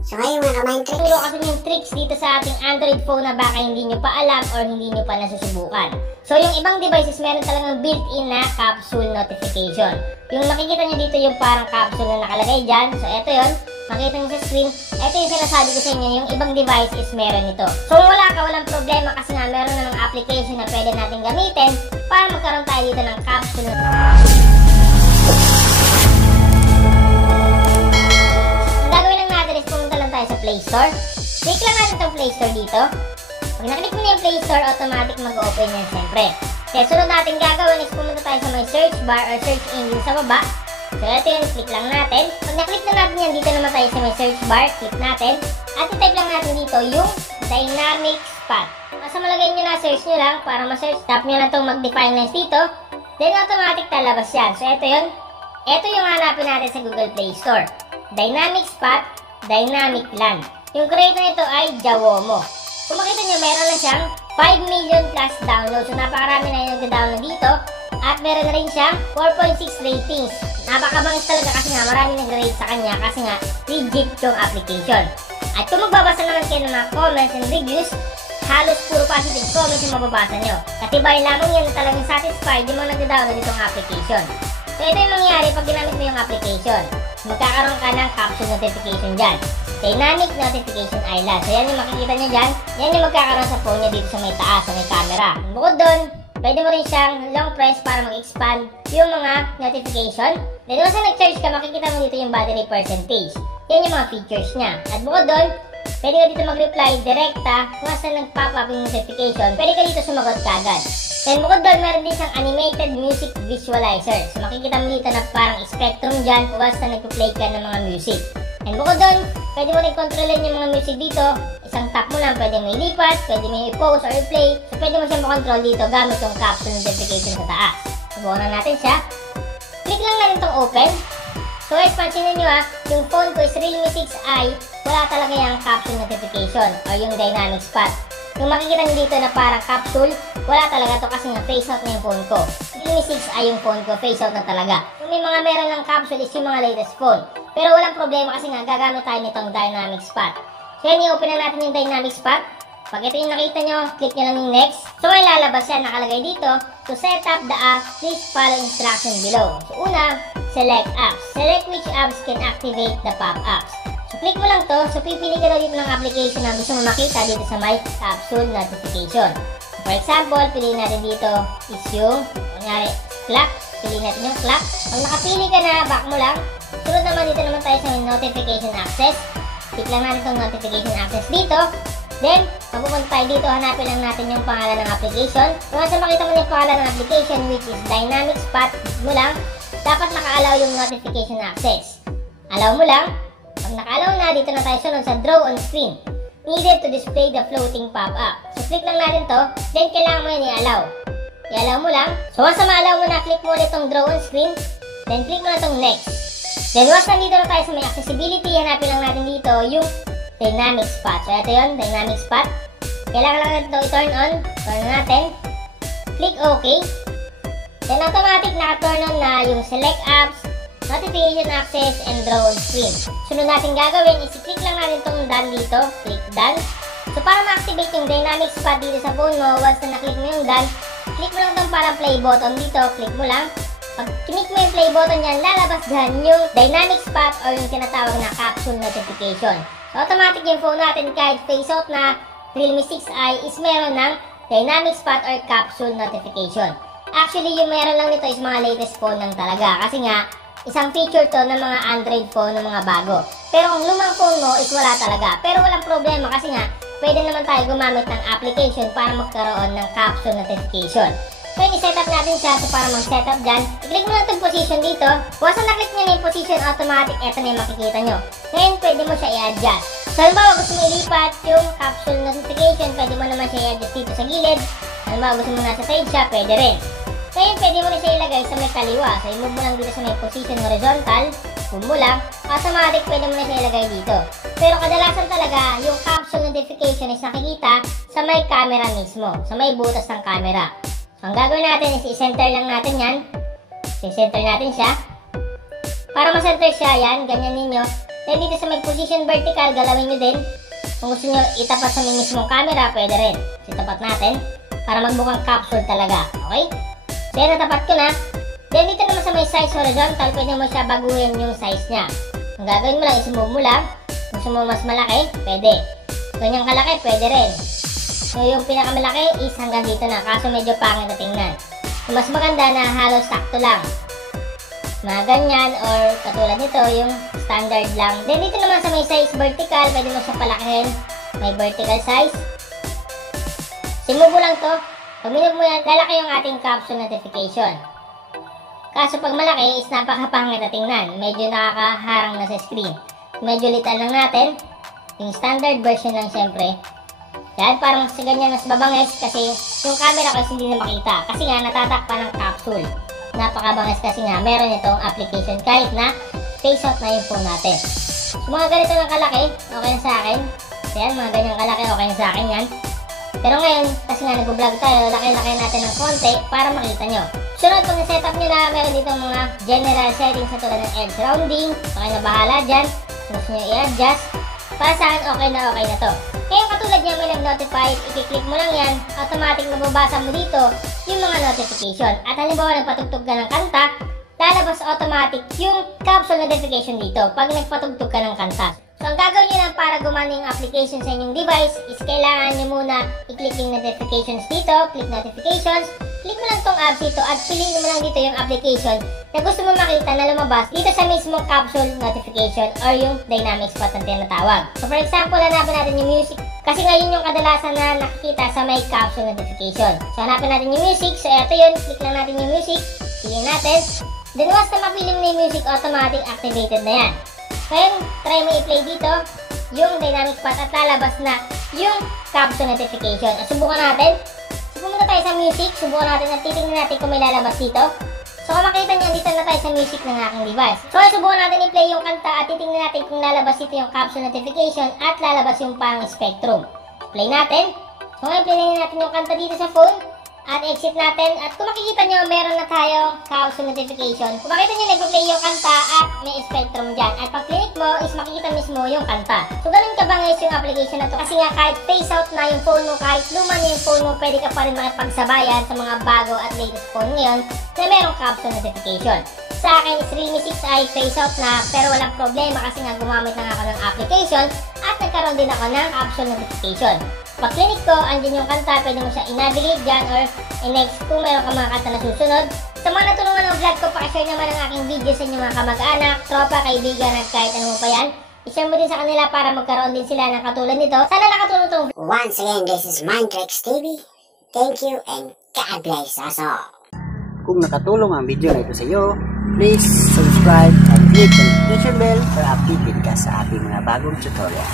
So ngayon mga ka-mind tricks, turo kasi yung tricks dito sa ating Android phone na baka hindi nyo pa alam or hindi nyo pa nasusubukan. So yung ibang devices meron talagang built-in na capsule notification. Yung makikita nyo dito yung parang capsule na nakalagay dyan. So eto yun, makikita nyo sa screen. Eto yung sinasabi ko sa inyo, yung ibang device is meron ito. So walang problema kasi nga meron namang application na pwede natin gamitin para magkaroon tayo dito ng capsule. Sa Play Store. Click lang natin itong Play Store dito. Pag naklik mo na yung Play Store, automatic mag-open yan siyempre. Kaya sunod natin gagawin is pumunta tayo sa may search bar or search engine sa baba. So ito yun, click lang natin. Pag naklik na natin yan, dito naman tayo sa may search bar, click natin. At i-type lang natin dito yung Dynamic Spot. Basta malagay nyo na, search nyo lang para ma-search. Tap nyo lang itong mag-define lines dito. Then automatic talabas yan. So ito yun. Ito yung hanapin natin sa Google Play Store. Dynamic Spot, Dynamic LAN. Yung creator nito ay Jawomo. Kung makita nyo, meron na siyang 5 million plus downloads. So napakarami na yung nag-download dito. At meron na rin siyang 4.6 ratings. Napakabangis talaga kasi nga marami nag-rate sa kanya kasi nga legit yung application. At kung magbabasa naman kayo ng mga comments and reviews, halos puro positive comments yung mababasa nyo. Katibayan lamang yan na talagang satisfied yung mga nag-download itong application. So ito yung mangyayari pag ginamit mo yung application. Magkakaroon ka ng capsule notification dyan. Dynamic Notification Island. So yan yung makikita nyo dyan. Yan yung magkakaroon sa phone nyo dito sa may taas, sa may camera. Bukod doon, pwede mo rin siyang long press para mag-expand yung mga notification. Then once na nag-charge ka, makikita mo dito yung battery percentage. Yan yung mga features niya. At bukod doon, pwede ka dito mag-reply direkta once na nag-pop up yung notification. Pwede ka dito sumagot kagad. Then bukod doon, meron din siyang animated music visualizer. So makikita mo dito na parang spectrum dyan once na nag-play ka ng mga music. And bukod doon, pwede mo rin kontrolin yung mga music dito. Isang tap mo lang, pwede mo ilipat, pwede mo i-pause or i-play. So pwede mo siyang makontrol dito gamit yung capsule notification sa taas. Subukan na natin siya. Click lang natin itong open. So guys, pansinin nyo yung phone ko is Realme 6i. Wala talaga yung capsule notification or yung dynamic spot. Yung makikita nyo dito na parang capsule, wala talaga to kasi nga face out na yung phone ko. Realme 6i yung phone ko, face out na talaga. Kung may mga meron ng capsule is yung mga latest phone. Pero walang problema kasi nga gagamit tayo nitong dynamic spot. So yan, i-open na natin yung dynamic spot. Pag ito yung nakita nyo, click nyo lang yung next. So may lalabas yan, nakalagay dito. To set up the app, please follow instruction below. So una, select apps. Select which apps can activate the pop-ups. So click mo lang to. So pipili ka na dito ng application na gusto mo makita dito sa my capsule notification. So, for example, piliin natin dito is yung, kunyari, clock. Piliin natin yung clock. Pag nakapili ka na, back mo lang. Sunod naman dito naman tayo sa notification access. Click lang natin itong notification access dito. Then, mapupunta tayo dito, hanapin lang natin yung pangalan ng application. Kung nasa makita mo yung pangalan ng application which is Dynamic Spot, mo lang, dapat naka-allow yung notification access. Allow mo lang. Pag naka-allow na, dito na tayo sunod sa Draw on Screen. Needed to display the floating pop-up. So, click lang natin to. Then, kailangan mo yan i-allow. I-allow mo lang. So, once na ma-allow mo na, click mo ulit itong Draw on Screen. Then, click mo na itong Next. Then, once nandito na tayo sa may accessibility, hanapin lang natin dito yung Dynamic Spot. So, ito yun, Dynamic Spot. Kailangan lang natin ito i-turn on. Turn natin. Click OK. Then, automatic naka-turn on na yung Select Apps, Notification Access, and Draw on Screen. Sunod natin gagawin is i-click lang natin itong Done dito. Click Done. So, para ma-activate yung Dynamic Spot dito sa phone mo, once na na-click mo yung Done, click mo lang itong parang play button dito. Click mo lang. Pag click mo yung play button yan, lalabas dyan yung Dynamic Spot or yung tinatawag na capsule notification. So, automatic yung phone natin kahit face out na Realme 6i is meron ng Dynamic Spot or capsule notification. Actually, yung meron lang nito is mga latest phone lang talaga. Kasi nga, isang feature to ng mga Android phone ng mga bago. Pero kung lumang phone mo is wala talaga. Pero walang problema kasi nga, pwede naman tayo gumamit ng application para magkaroon ng capsule notification. So, i-set up natin siya. So, para mag-set up dyan, i-click mo lang itong position dito. Once na na-click nyo na yung position, automatic, eto na yung makikita nyo. Ngayon, pwede mo siya i-adjust. So, halimbawa, gusto mo ilipat yung capsule notification, pwede mo naman siya i-adjust dito sa gilid. Halimbawa, gusto mo nasa side siya, pwede rin. Ngayon, pwede mo na siya ilagay sa may kaliwa. So, i-move mo lang dito sa may position horizontal. Move mo lang. Automatic, pwede mo na siya ilagay dito. Pero kadalasan talaga, yung capsule notification is nakikita sa may camera mismo. Sa may butas ng camera. So, ang gagawin natin is i-center lang natin yan. I-center natin siya. Para ma-center siya, yan, ganyan ninyo. Then dito sa may position vertical, galawin nyo din. Kung gusto nyo itapat sa may mismong camera, pwede rin. So, itapat natin para magmukhang capsule talaga. Okay? So, yan, natapat ko na. Then dito naman sa may size horizontal, pwede mo siya baguhin yung size niya. Ang gagawin mo lang, i-move mo lang. Gusto mo mas malaki, pwede. Ganyang kalaki, pwede rin. So, yung pinakamalaki is hanggang dito na. Kaso medyo pangit na tingnan. So, mas maganda na halos sakto lang. Mga ganyan or katulad nito, yung standard lang. Then, dito naman sa may size vertical, pwede mo siya palakihin. May vertical size. Simubo lang to. Pag minove mo yan, lalaki yung ating capsule notification. Kaso pag malaki is napakapangit na tingnan. Medyo nakakaharang na sa screen. Medyo litan lang natin. Yung standard version lang syempre. Yan, parang sa ganyan mas babangis kasi yung camera ko hindi na makita. Kasi nga natatakpan ng capsule. Napakabangis kasi nga meron itong application kahit na face out na yung phone natin. So mga ganito lang kalaki, okay na sa akin. So yan, mga ganyang kalaki, okay na sa akin yan. Pero ngayon, kasi nga nag-vlog tayo, laki-laki natin ng konti para makita nyo. Sunod, pag na-setup nyo na, meron dito mga general settings sa tulad ng edge rounding. Okay na bahala dyan. Kung gusto nyo i-adjust. Para saan, okay na to. Kaya katulad niya, may nag-notify, i-click mo lang yan, automatic mababasa mo dito yung mga notification. At halimbawa, nagpatugtog ka ng kanta, lalabas automatic yung capsule notification dito pag nagpatugtog ka ng kanta. So, ang gagawin nyo lang para gumana yung application sa inyong device is kailangan nyo muna i-click yung notifications dito, click notifications, click mo lang tong apps dito at piliin mo lang dito yung application na gusto mo makita na lumabas dito sa mismong capsule notification or yung dynamic spot na tinatawag. So, for example, hanapin natin yung music kasi ngayon yung kadalasan na nakikita sa may capsule notification. So, hanapin natin yung music. So, eto yun. Click lang natin yung music. Piliin natin. Then, once na mapili mo na yung music, automatic activated na yan. Ngayon, try mo i-play dito yung dynamic spot at lalabas na yung capsule notification. At subukan natin. So, pumunta tayo sa music. Subukan natin at titingnan natin kung may lalabas dito. So, kung makita nyo, dito na tayo sa music ng aking device. So, subukan natin i-play yung kanta at titingnan natin kung lalabas dito yung capsule notification at lalabas yung parang spectrum. Play natin. So, ngayon, play natin yung kanta dito sa phone. At exit natin. At kung makikita nyo, meron na tayong capsule notification. Kung makita nyo, nag-play yung kanta at may spectrum dyan. At pag click mo, is makikita mismo yung kanta. So, ganun kabangis yung application na to. Kasi nga, kahit face out na yung phone mo, kahit luma na yung phone mo, pwede ka pa rin makipagsabayan sa mga bago at latest phone ngayon na merong capsule notification. Sa akin, is Realme 6 ay face out na, pero walang problema kasi nga gumamit na ako ng application at nagkaroon din ako ng capsule notification. Pag click ko, andyan yung kanta, pwede mo siya i-navigate dyan or i-next kung meron ka mga kanta na susunod. Sa mga natulungan ng vlog ko, pakishare naman ang aking video sa inyong mga kamag-anak, tropa, kaibigan at kahit ano pa yan. I-share mo din sa kanila para magkaroon din sila ng katulad nito. Sana nakatulong itong Once again, this is Mindtricks TV. Thank you and God bless us all. Kung nakatulong ang video na ito sa iyo, please subscribe and click the notification bell para updated ka sa ating mga bagong tutorial.